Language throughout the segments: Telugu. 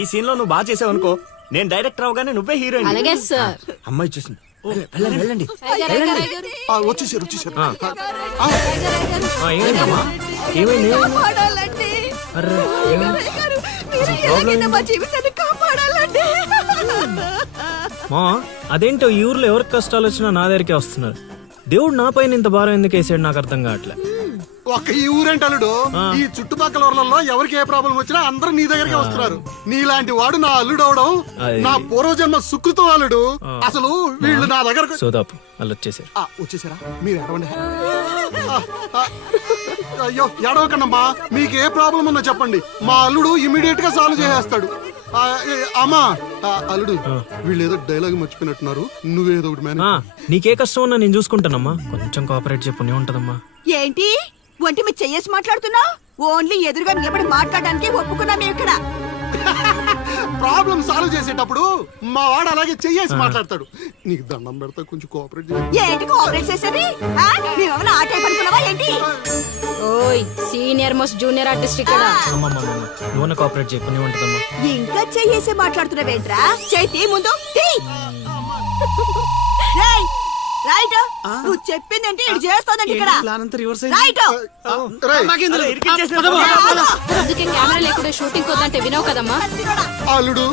ఈ సీన్ లో నువ్వు బాగా చేసావు అనుకో, నేను డైరెక్టర్ అవగానే నువ్వే హీరోయిన్. అలాగే సార్. అమ్మాయి చూసింది. వెళ్ళండి. వచ్చేసారు. ఏమైందమ్మా? ఏమైంది? అరే మా అదేంటో ఈ ఊర్లో ఎవరికి కష్టాలు వచ్చినా నా దగ్గరికే వస్తున్నారు. దేవుడు నా పైన ఇంత భారం ఎందుకు వేసాడు నాకు అర్థం కావట్లే. ఒక్క ఈ ఊరేంటలుడు, ఈ చుట్టుపక్కల ఊర్లలో ఎవరికి ఏ ప్రాబ్లం వచ్చినా అందరూ నీ దగ్గరికి వస్తున్నారు. నీలాంటి వాడు నా అల్లుడు అవడం నా పూర్వజన్మ సుకృతం అల్లుడు. అసలు వీళ్ళు నా దగ్గర సోదాపు వాళ్ళు వచ్చేసారు. వచ్చేసారా? మీరు ఎడవండి. అయ్యో ఎడవకండమ్మా, మీకు ఏ ప్రాబ్లం ఉన్నా చెప్పండి, మా అల్లుడు ఇమీడియట్ గా సాల్వ్ చేసేస్తాడు. అమ్మా అల్లుడు, వీళ్ళు ఏదో డైలాగ్ మర్చిపోయినట్టున్నారు, నువ్వేదో ఒకటి మేనేజ్. నీకే కష్టం ఉన్నా నేను చూసుకుంటానమ్మా, కొంచెం కోఆపరేట్ చెప్పు ఉంటదమ్మా. ఏంటి ఒంటి మీద చెయ్యేసి మాట్లాడుతున్నావు? ఓన్లీ ఎదురుగా నిలబడి మాట్లాడడానికి ఒప్పుకున్నాం ఇక్కడ. ప్రాబ్లం సాల్వ్ చేసేటప్పుడు మా వాడు అలాగే చెయ్యేసి మాట్లాడతాడు. నీకు దండం పెడతా, కొంచెం కోఆపరేట్ చేయి. ఏంటి కోఆపరేట్ చేసేది? మేమేమైనా ఆ టైప్ అనుకున్నావా ఏంటి? ఓయ్ సీనియర్ మోస్ట్ జూనియర్ ఆర్టిస్ట్ ఇక్కడ. నువ్వు కోఆపరేట్ చెప్పు ఉంటదమ్మా. ఇంకా చెయ్యేసి మాట్లాడుతున్నావేంట్రా? చేతి ముందు రైట్. నువ్వు చెప్పిందంటే ఇది చేస్తానండి ఇక్కడ. రైట్. అందుకే కెమెరా లేకుండా షూటింగ్ వద్దంటే వినవు కదమ్మా. అల్లుడు,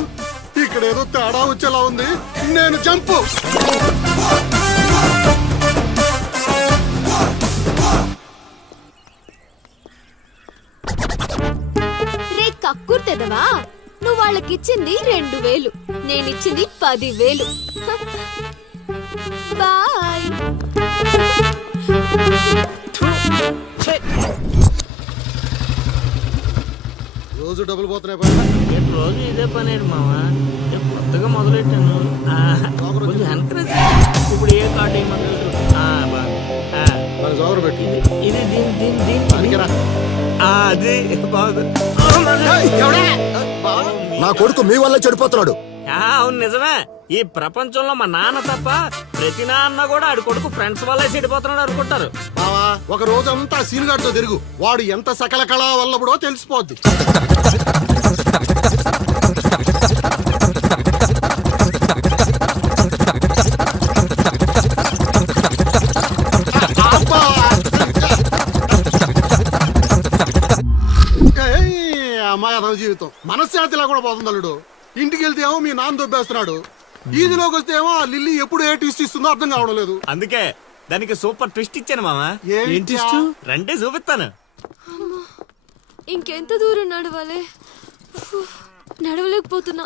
ఇక్కడ ఏదో తేడా వచ్చేలా ఉంది, నేను జంపు. రే కక్కుర్తెదవా, నువ్వు వాళ్ళకిచ్చింది 2000, నేనిచ్చింది 10,000. బాయ్. రోజు డబ్బులు పోతున్నాయి. రోజు ఇదే పని మావా, కొత్తగా మొదలెట్టాను. ఇప్పుడు ఏ కార్డు ఇది నా కొడుకు మీ వల్ల చెడిపోతున్నాడు. అవును నిజమే. ఈ ప్రపంచంలో మా నాన్న తప్ప ప్రతి నాన్న కూడా ఆడి కొడుకు ఫ్రెండ్స్ వల్లే చెడిపోతున్నాడు అనుకుంటారు. ఒక రోజంతా సీన్ గారితో తిరుగు, వాడు ఎంత సకల కళా వల్లబడో తెలిసిపోద్ది. అమ్మాయి అదవ జీవితం మనశ్శాంతిలా కూడా పోతుంది అల్లుడు. ఇంటికి వెళ్తే ఏమో మీ నాన్న దొబ్బేస్తున్నాడు, ఈదిలోకి వస్తే ఏమో ఆ లిల్లీ ఎప్పుడు ఏ ట్విస్ట్ ఇస్తుందో అర్థం కావడం లేదు. అందుకే దానికి సూపర్ ట్విస్ట్ ఇచ్చాను మామా. రండి చూపిస్తాను. ఇంకెంత దూరం నడవాలి? నడవలేకపోతున్నా.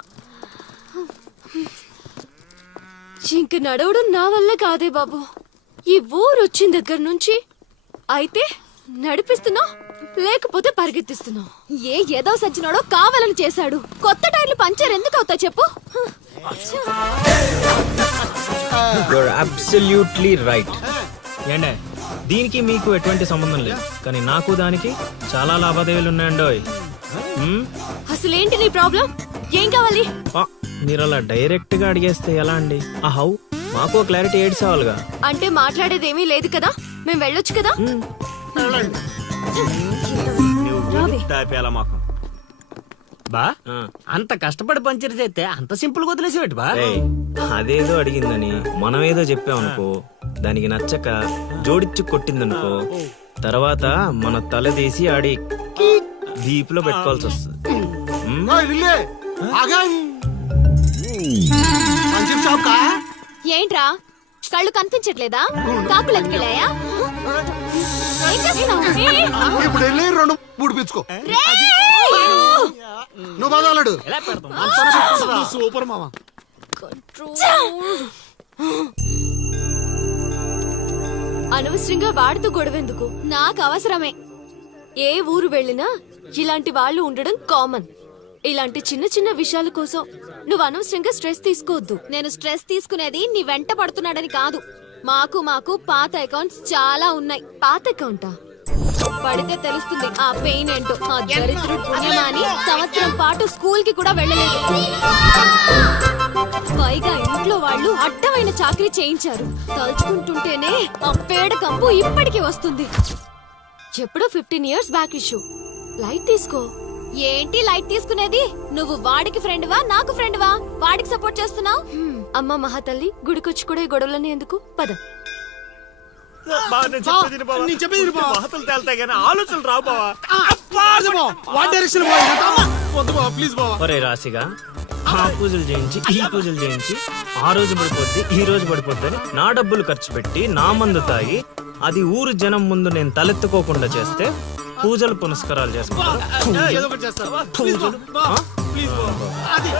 ఇంక నడవడం నా వల్ల కాదే బాబు. ఈ ఊరు వచ్చిన దగ్గర నుంచి అయితే నడిపిస్తున్నా, లేకపోతే పరిగెత్తిస్తున్నా. ఏదో సచ్చినాడో కావాలని చేశాడు. కొత్త టైర్లు పంచర్ ఎందుకు అవుతా చెప్పు. Absolutely right. ఏండే దీనికి మీకు ఎటువంటి సంబంధం లేదు, కానీ నాకు దానికి చాలా లావాదేవీలు ఉన్నాయండోయ్. అసలేంటి నీ ప్రాబ్లం? ఏం కావాలి? మీరు అలా డైరెక్ట్ గా అడిగేస్తే ఎలా అండి? హౌ మాకు క్లారిటీ ఏడ్చేవాళ్ళుగా. అంటే మాట్లాడేదేమీ లేదు కదా, మేము వెళ్ళొచ్చు కదా. మాకు బా అంత కష్టపడి పంచర్ చేస్తే అంత సింపుల్ గా వదిలేసేవాటి బా. అదేదో అడిగిందని మనం ఏదో చెప్పామనుకో, దానికి నచ్చక జోడిచ్చి కొట్టిందనుకో, తర్వాత మన తల తీసి ఆడి దీపులో పెట్టుకోవాల్సి వస్తుంది. ఏంట్రా కళ్ళు కనిపించట్లేదా? కాకులు ఎత్తుకెళ్ళాయా? ఇప్పుడు వెళ్ళి 2 పుడిపించుకో. నువ్వు బాగాలడు సూపర్ మామా. అనవసరంగా వాడితో గొడవెందుకు? నాకు అవసరమే. ఏ ఊరు వెళ్ళినా ఇలాంటి వాళ్ళు ఉండడం కామన్. ఇలాంటి చిన్న చిన్న విషయాల కోసం నువ్వు అనవసరంగా స్ట్రెస్ తీసుకోవద్దు. నేను స్ట్రెస్ తీసుకునేది నీ వెంట పడుతున్నాడని కాదు. మాకు పాత అకౌంట్స్ చాలా ఉన్నాయి. పాత అకౌంటా? పడితే తెలుస్తుంది ఆ పెయిన్ ఏంటో. ఆ దరిద్రుడు పుణ్యమాని సంవత్సరం పాటు స్కూల్ కి కూడా వెళ్ళలేదు. పైగా ఇంట్లో వాళ్ళు అడ్డమైన చాకరీ చేయించారు. తలుచుకుంటుంటేనే ఆ పేడ కంపు ఇప్పటికీ వస్తుంది. ఎప్పుడో 15 years బ్యాక్ ఇష్యూ. లైట్ తీసుకో. ఏంటి లైట్ తీసుకునేది? నువ్వు వాడికి ఫ్రెండ్ వా నాకు ఫ్రెండ్ వా? వాడికి సపోర్ట్ చేస్తున్నావు? అమ్మ మహాతల్లి గుడికొచ్చి కూడా ఈ గొడవలని ఎందుకు? పద. బావ, నేను చెప్పేది విను బావ. నేను చెప్పేది విను బావ. వార్తలు తేలుతాయి కానీ ఆలోచనలు రావు బావా. వాట్ డైరెక్షన్ వద్దు బావ, ప్లీజ్ బావ. ఒరే రాశిగా ఆ పూజలు చేయించి ఈ పూజలు చేయించి ఆ రోజు పడిపోద్ది ఈ రోజు పడిపోద్ది అని నా డబ్బులు ఖర్చు పెట్టి నా మందు తాగి అది ఊరు జనం ముందు నేను తలెత్తుకోకుండా చేస్తే పూజలు పునస్కారాలు చేసుకుంటారు. ఏదో ఒకటి చేస్తా. పూజలు ఆ? ప్లీజ్ బావ.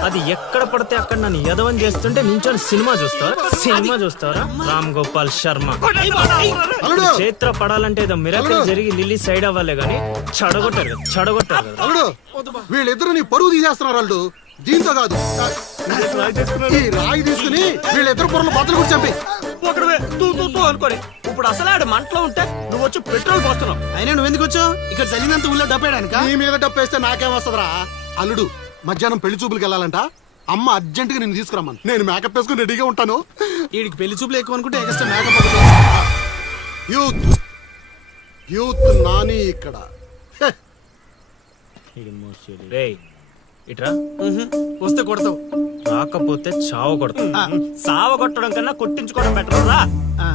అది ఎక్కడ పడితే అక్కడ నన్ను యదవం చేస్తుంటే నించొని సినిమా చూస్తారా రామ్ గోపాల్ శర్మ. అల్లుడు క్షేత్ర పడాలంటే ఏదో మిరాకిల్ జరిగి లిల్లీ సైడ్ అవ్వాలి గానీ చెడగొట్టారు కదా. అల్లుడు వీళ్ళిద్దరు నీ పరువు తీసేస్తున్నారు అల్లుడు. దీంతో కాదు ఈ రాయి తీసుకుని వీళ్ళిద్దరు పొరలు బద్దలు కూడా చంపి ఒకడువే తూ తూ తూ అనుకోని ఇప్పుడు అసలే ఆడు మంటలో ఉంటే నువ్వు వచ్చి పెట్రోల్ పోస్తున్నావు. అయినా నువ్వు ఎందుకు వచ్చావు? ఇక్కడ జరిగినంత ఊళ్ళో డబ్బేయడానిక? నీ మీద డప్పేస్తే నాకేం వస్తుందిరా? అల్లుడు మధ్యాహ్నం పెళ్లి చూపులకు వెళ్ళాలంట. అమ్మ అర్జెంట్ గా నేను తీసుకురమ్మను. నేను మేకప్ వేసుకుని రెడీగా ఉంటాను. వీడికి పెళ్లి చూపులు ఎక్కువ అనుకుంటే extra makeup. Youth youth Nani ఇక్కడ హె. రేయ్ ఇట్రా, వస్తే కొడతావు. రాకపోతే చావ కొడతా. సావ కొట్టడం కన్నా కొట్టించుకోవడం బెటర్ రా. ఆ.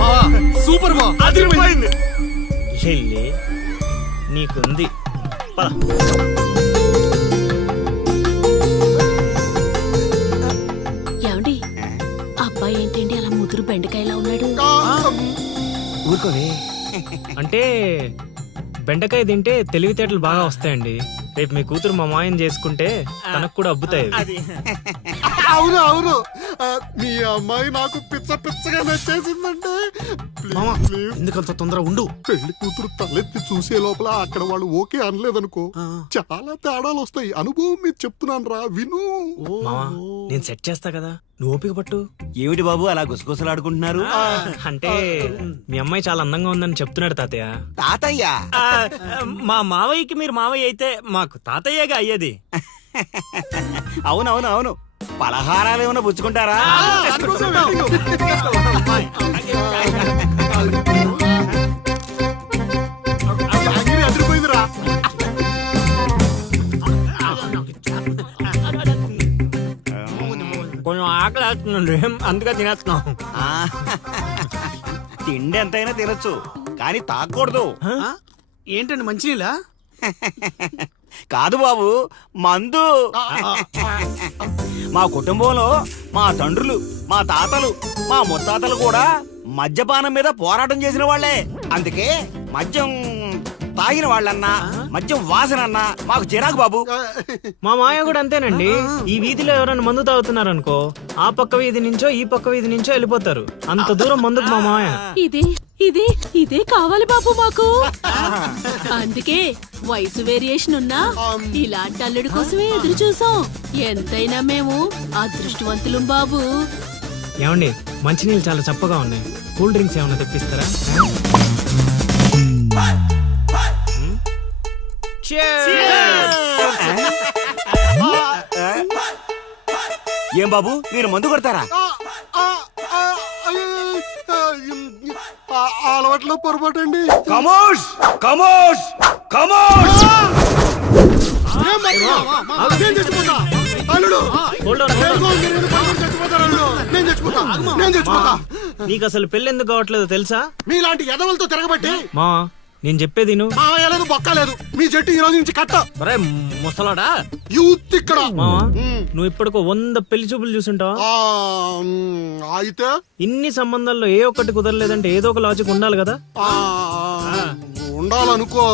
బావా సూపర్ బావ. అదిరిపోయింది. లిల్లీ నీకుంది పద. ఏమండి అబ్బాయి ఏంటండి అలా ముదురు బెండకాయలా ఉన్నాడు? అంటే బెండకాయ తింటే తెలివితేటలు బాగా వస్తాయండి. రేపు మీ కూతురు మా మాయం చేసుకుంటే తనకు కూడా అబ్బుతాయి. అది అవును అవును ఆ, మీ అమ్మాయి నాకు పిచ్చ పిచ్చగా నచ్చేసిందంటే మామ ఎందుకంత తొందర ఉండు. పెళ్లి కూతురు తలెత్తి చూసే లోపల అక్కడ వాళ్ళు ఓకే అనలేదనుకో చాలా తేడాలు వస్తాయి. అనుభవం మీద చెప్తున్నాను రా, విను. మావా నేను సెట్ చేస్తా కదా, నువ్వు ఓపిక పట్టు. ఏమిటి బాబు అలా గుసగుసలాడుకుంటున్నారు? అంటే మీ అమ్మాయి చాలా అందంగా ఉందని చెప్తున్నాడు తాతయ్య. తాతయ్య ఆ, మా మావయ్యకి మీరు మావయ్య అయితే మాకు తాతయ్యగా అయ్యేది. అవునవును అవును. పలహారాలు ఏమైనా పుచ్చుకుంటారా? జాంగిరి అదిరిపోయిందిరా. కొంచెం ఆకలి వేస్తుందండి, అందుకే తినేస్తున్నాం. ఆ, తిండి ఎంతైనా తినొచ్చు కానీ తాగకూడదు. ఆ? ఏంటండి మంచినీళ్ళ? కాదు బాబు, మందు. మా కుటుంబంలో మా తండ్రులు, మా తాతలు, మా ముత్తాతలు కూడా మద్యపానం మీద పోరాటం చేసిన వాళ్లే. అందుకే మద్యం తాగిన వాళ్ళన్నా మద్యం వాసనన్నా మాకు చిరాకు బాబు. మా మాయ కూడా అంతేనండి. ఈ వీధిలో ఎవరైనా మందు తాగుతున్నారనుకో ఆ పక్క వీధి నుంచో ఈ పక్క వీధి నుంచో వెళ్ళిపోతారు. అంత దూరం మందుకు మా మాయ. ఇదే కావాలి బాబు మాకు. అందుకే వయసు వేరియేషన్ ఉన్నా ఇలాంటి అల్లుడి కోసమే ఎదురు చూసాం. ఎంతైనా మేము అదృష్టవంతులం బాబు. ఏమండి మంచినీళ్ళు చాలా చప్పగా ఉన్నాయి, కూల్ డ్రింక్స్ ఏమైనా తెప్పిస్తారా? ఏం బాబు మీరు మందు కొడతారా? అలవాట్లో పొరపాటు అండి. కమోష్ కమోష్ కమోష్. నేను చచ్చిపోతా అల్లుడు. Hold on, hold on. నేను చచ్చిపోతాను అల్లుడు. నేను చచ్చిపోతా. నీకు అసలు పెళ్లి ఎందుకు కావట్లేదో తెలుసా? మీలాంటి ఎదవలతో తిరగబట్టి మా నేను చెప్పేది నువ్వు. మావయ్య లేదు బొక్క లేదు. మీ చెట్టు ఈ రోజు నుంచి కట్ట. ఒరే ముసలాడా, యూత్ ఇక్కడ. మావా నువ్వు ఇప్పటికో 100 పెళ్లి చూపులు చూసుంటావా? అయితే ఇన్ని సంబంధాల్లో ఏ ఒక్కటి కుదరలేదంటే ఏదో ఒక లాజిక్ ఉండాలి కదా. ఆ, ఉండాలనుకో.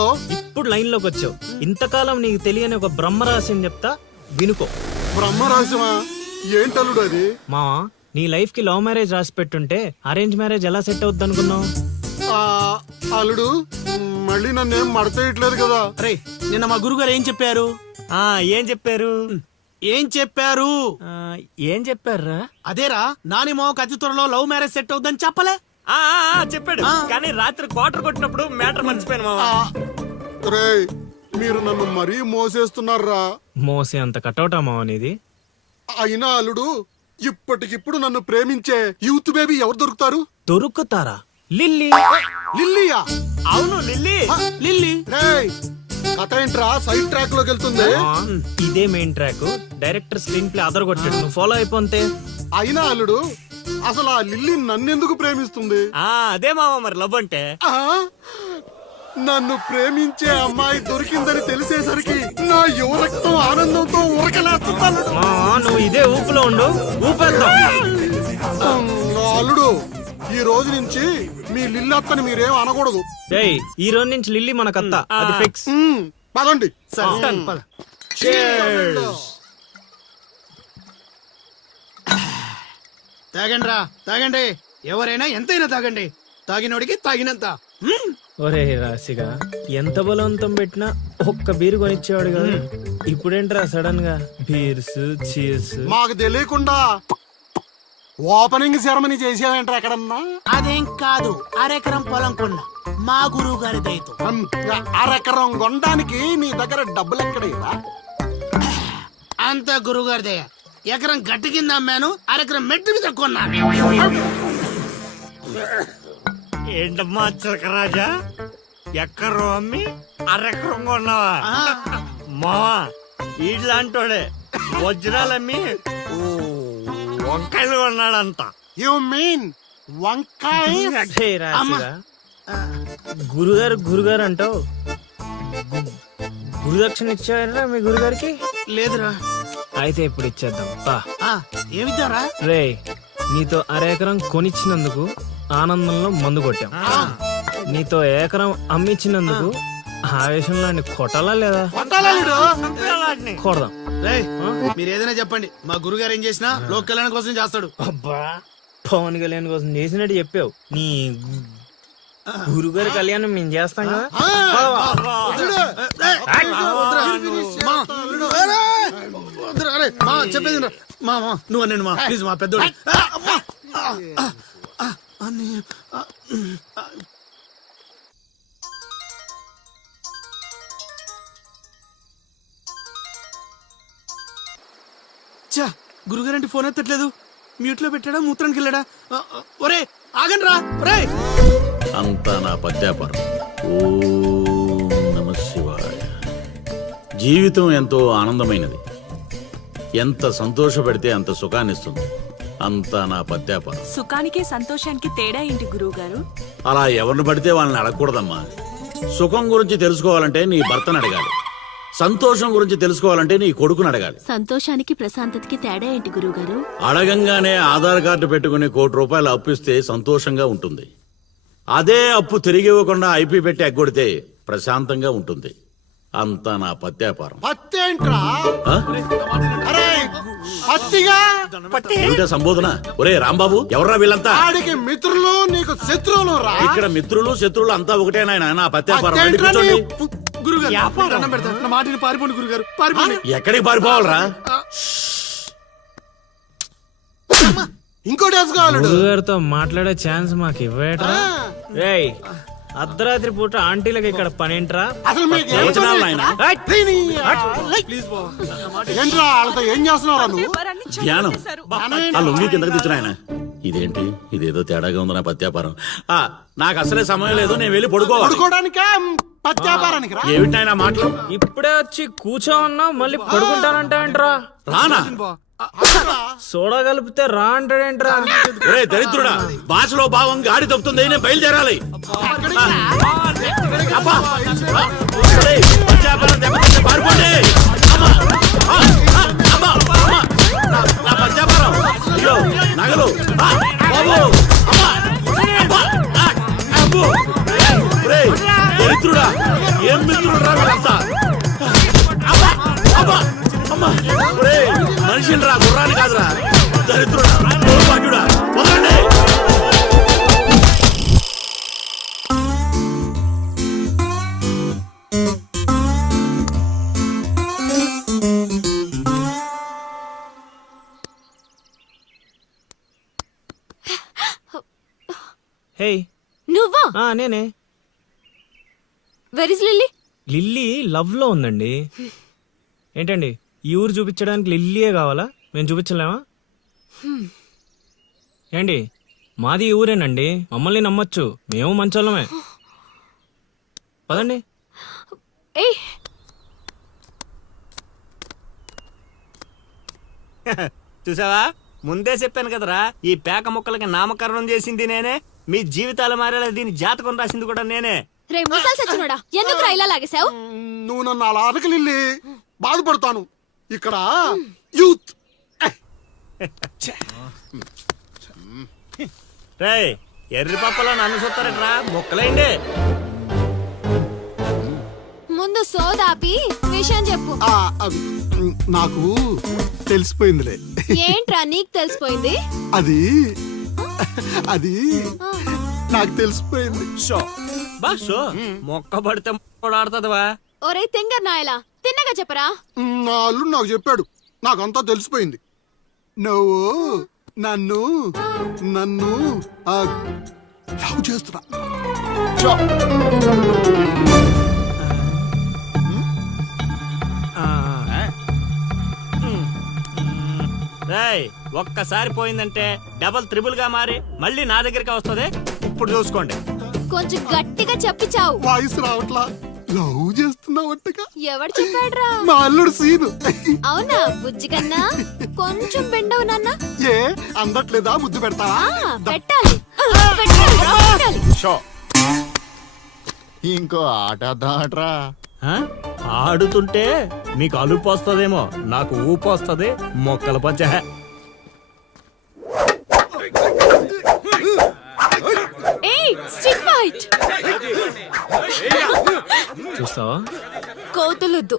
ఇప్పుడు లైన్ లోకి వచ్చావు. ఇంతకాలం నీకు తెలియని ఒక బ్రహ్మరహస్యం చెప్తా వినుకో. బ్రహ్మరహస్యమా? ఏంటల్లుడు అది? మావా నీ లైఫ్ కి లవ్ మ్యారేజ్ రాసి పెట్టుంటే అరేంజ్ మ్యారేజ్ ఎలా సెట్ అవుద్ది అనుకున్నావు? అల్లుడు మళ్ళీ నన్నేం మడతేయట్లేదు కదా. అరే నిన్న మా గురుగారు ఏం చెప్పారు? ఏం చెప్పారు? ఏం చెప్పారు? ఏం చెప్పారా? అదేరా నాని మావకు అతి త్వరలో లవ్ మ్యారేజ్ సెట్ అవుద్దని చెప్పలే? చెప్పాడు కానీ రాత్రి క్వార్టర్ కొట్టినప్పుడు మ్యాటర్ మర్చిపోయాను మావా. రేయ్ మీరు నన్ను మరీ మోసేస్తున్నారా? మోసే అంత కటౌటా మావా నీది. అయినా అల్లుడు ఇప్పటికిప్పుడు నన్ను ప్రేమించే యూత్ బేబీ ఎవరు దొరుకుతారు? దొరుకుతారా? లిల్లీ. లిల్లీయా? అవును లిల్లీ. లిల్లీ. రేయ్, కథ ఏంట్రా సైడ్ ట్రాక్ లోకి వెళ్తుంది? ఇదే main track. Director screenplay అదరగొట్టాడు, నువ్వు ఫాలో అయిపోతే. అయినా అల్లుడు, అసలు ఆ లిల్లీ నన్నెందుకు ప్రేమిస్తుంది? అదే మామ మరి లవ్ అంటే. ఆ? నన్ను ప్రేమించే అమ్మాయి దొరికిందని తెలిసేసరికి నా యువ రక్తం ఆనందంతో ఉరకలేస్తున్నాను. నువ్వు ఇదే ఊపులో ఉండు, ఊపేద్దాం. అల్లుడు, ఈ రోజు నుంచి మీ లిల్లత్తని మీరేం అనకూడదు. ఏయ్, ఈ రోజు నుంచి లిల్లీ మన కత్త, అది ఫిక్స్. పదండి. తాగండి రా, తాగండి. ఎవరైనా ఎంతైనా తాగండి. తాగినోడికి తాగినంత. ఒరే రాశిగా, ఎంత బలవంతం పెట్టినా ఒక్క బీరు కొనిచ్చేవాడు కదా, ఇప్పుడేంట్రా సడన్ గా బీర్స్ చీర్స్? మాకు తెలియకుండా ఓపెనింగ్ సెరమనీ చేసేవేంటారు ఎక్కడన్నా? అదేం కాదు, అరెకరం పొలం కొన్న మా గురువు గారి దయతో. అరెకరం కొనడానికి నీ దగ్గర డబ్బులు ఎక్కడేరా? అంత గురువు గారి దయ. ఎకరం గట్టి కింద అమ్మాను, అరెకరం మెట్టు మీద కొన్నాను. ఏంటమ్మా చిలకరాజా, ఎక్కరు అమ్మి అరెక్కరం కొన్నావా? మావా ఇట్లాంటోడే వజ్రాలమ్మి వంకాయలు కొన్నాడంట. యు మీన్ వంకాయ? హే రాశిగా, గురుగారు అంటావు, గురుదక్షిణ ఇచ్చారా మీ గురుగారికి? లేదురా. అయితే ఇప్పుడు ఇచ్చేద్దాం పా. ఏమిద్దారా? రే, నీతో అరెకరం కొనిచ్చినందుకు ఆనందంలో మందు కొట్టాం, నీతో ఏకరం అమ్మిచ్చినందుకు ఆవేశంలో కొట్టాలా లేదా? కొడదాం. మీరు ఏదైనా చెప్పండి, మా గురుగారు ఏం చేసినా లోక్ కళ్యాణం కోసం చేస్తాడు. అబ్బా, పవన్ కళ్యాణ్ కోసం చేసినట్టు చెప్పావు. నీ గురుగారి కళ్యాణం మేము చేస్తాం కదా. చెప్పేది మా నువ్వు అనండి మా, ప్లీజ్ మా పెద్దోడు. చా, గురుగారంటే ఫోన్ ఎత్తట్లేదు. మ్యూట్ లో పెట్టాడా, మూత్రానికి వెళ్ళాడా? ఒరే ఆగండి రా. ఒరే, అంతా నా పద్యాపరం. ఓం నమః శివాయ. జీవితం ఎంతో ఆనందమైనది. ఎంత సంతోషపెడితే అంత సుఖాన్నిస్తుంది. అంతా నా పద్యాపరం. సుఖానికి సంతోషానికి తేడా ఏంటి గురువు గారు? అలా ఎవరిని పడితే వాళ్ళని అడగకూడదమ్మా. సుఖం గురించి తెలుసుకోవాలంటే నీ భర్తను అడగాలి, సంతోషం గురించి తెలుసుకోవాలంటే నీ కొడుకుని అడగాలి. సంతోషానికి ప్రశాంతతకి తేడా ఏంటి గురువు గారు? అడగంగానే ఆధార్ కార్డు పెట్టుకుని ₹1,00,00,000 అప్పు ఇస్తే సంతోషంగా ఉంటుంది. అదే అప్పు తిరిగి ఇవ్వకుండా ఐపీ పెట్టి ఎగ్గొడితే ప్రశాంతంగా ఉంటుంది. అంతా నా పత్యాపారం. పత్తేంట్రా? ఆ? అరే పత్తిగా ఏమిటా సంబోధన? ఒరే రాంబాబు, ఎవర్రా వీళ్ళంతా? ఆడికి మిత్రులు, నీకు శత్రువులు రా. ఇక్కడ మిత్రులు శత్రువులు అంతా ఒకటే నాయన. నా పత్యాపారం. రండి, పత్తేంట్రా నీ కూర్చోండి. గురుగారు దండం పెడతా, నా మాటని పారిపోండి గురుగారు, పారిపోండి. ఎక్కడికి పారిపోవాలరా? ఇంకోటి వేసుకోవాలి. గురుగారితో మాట్లాడే ఛాన్స్ మాకు ఇవ్వేట్రా? రేయ్, అర్ధరాత్రి పూట ఆంటీలకు ఇక్కడ పనేంట్రా? అసలు మీకు ఏం ప్రవచనాలు పని? నాయనా? ఏంట్రా వాళ్ళతో ఏం చేస్తున్నారా నువ్వు? ధ్యానం. ఆ లుంగి కిందకి తెచ్చిన ఆయన. ఇదేంటి, ఇదేదో తేడాగా ఉంది నా పత్యాపారం. నాకు అసలే సమయం లేదు, నేను వెళ్ళి పడుకోవాలి. పడుకోవడానికా పత్యాపారానికి రా? ఏమిటి ఆయన మాటలు? ఇప్పుడే వచ్చి కూర్చోమన్నా మళ్ళీ పడుకుంటానంటావేంట్రా? రానా? సోడా కలిపితే రా అంటాడేంట్రా? ఒరే దరిద్రుడా, భాషలో భావం గాడి తప్పుతుంది, నేను బయలుదేరాలి. అబ్బా! ఒరేయ్, పత్యాపారం దెబ్బతింటే పారిపోండి. అమ్మా! అమ్మా! అమ్మా! నా పత్యాపారం. అయ్యో, నగలు. బాబు! అమ్మా! అబ్బా! అబ్బో! ఒరేయ్, దరిద్రుడా, ఏం మిత్రుడురా వీళ్ళంతా? అబ్బా! అబ్బా! అమ్మా! ఒరేయ్, మనిషిని రా, గుర్రాన్ని కాదురా. దరిద్రుడా, దౌర్భాగ్యుడా, వదలండి. హే, నువ్వా? నేనే. Where is lily? Lily love లో ఉందండి. ఏంటండి, ఈ ఊరు చూపించడానికి లిల్లీయే కావాలా? మేము చూపించలేమా? ఏంటి మాది ఈ ఊరేనండి, మమ్మల్ని నమ్మొచ్చు, మేము మంచోళ్ళమే. పదండి. ఏ చూసావా, ముందే చెప్పాను కదరా, ఈ పేక ముక్కలకి నామకరణం చేసింది నేనే, మీ జీవితాలు మారేలా దీని జాతకం రాసింది కూడా నేనే. రే ముసలి సచ్చినోడా, ఎందుకురా ఇలా లాగేశావు? నువ్వు నన్ను అలా అరకలిల్లి బాధపడతాను. ఇక్కడ యూత్ రేయ్, ఎర్రి పప్పలో నన్ను చూస్తారట్రా, ముక్కలేండి. ముందు సోదాపి విషయం చెప్పు. నాకు తెలిసిపోయిందిలే. ఏంట్రా నీకు తెలిసిపోయింది? అది అది నాకు తెలిసిపోయింది. బాషో మొక్క పడితే కూడా ఆడుతుందివా. ఒరే తింగర్ నాయలా, తిన్నగా చెప్పరా. నా అల్లుడు నాకు చెప్పాడు, నాకంతా తెలిసిపోయింది. నువ్వు నన్ను నన్ను లవ్ చేస్తున్నా. రేయ్, ఒక్కసారి పోయిందంటే డబల్ త్రిబుల్ గా మారి మళ్ళీ నా దగ్గరికి వస్తుంది. ఇప్పుడు చూసుకోండి. కొంచెం గట్టిగా చెప్పిచావు. వాయిస్ రావట్లా. లవ్ చేస్తున్నావట్టుగా. ఎవడు చెప్పాడ్రా? మా అల్లుడు సీను. అవునా బుజ్జి కన్నా? కొంచెం బెండవు నాన్న. ఏ అందట్లేదా? ముద్దు పెడతావా? పెట్టాలి పెట్టాలిరా, పెట్టాలి. ఇంకో ఆట ఆడరా. ఆ? ఆడుతుంటే మీకు అలుపు వస్తుందేమో, నాకు ఊపు వస్తుంది. మొక్కల పంచ. ఏయ్ స్టిక్ ఫైట్. చూస్తావా? కోతులొద్దు.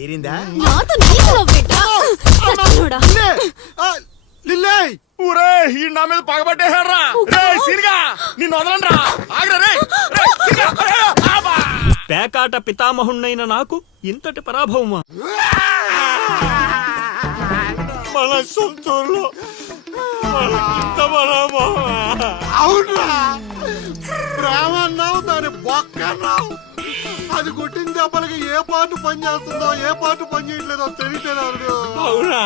తీరిందా? నాతో నీకు లవ్వేంటా? సచ్చినోడా. లిల్లే ఊరే ఈ నా మీద పగబట్టేశాడ్రా. రేయ్ సీనుగా, నిన్ను వదలండ్రా. ఆగ్రా రేయ్. రేయ్ సీనుగా, అరే, ఆబా. పేకాట పితామహుణ్ణైన నాకు ఇంతటి పరాభవమా? మన సొంతూరులో ఇంత పరాభవమా? అవునరా, ప్రేమన్నావు దాని బొక్కన్నావు. అది కొట్టిన దెబ్బలకి ఏ పాటు పని చేస్తుందో ఏ పాటు పని చేయట్లేదో తెలియట్లేదు. అవునా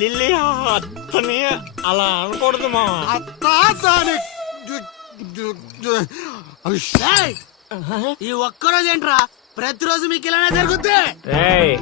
లిల్లీ, అత్తని అలా అనకూడదు మా. అత్తా దాని ఈ ఒక్కరోజు ఏంట్రా, ప్రతిరోజు మీకు ఇలానే జరుగుద్ది. ఏయ్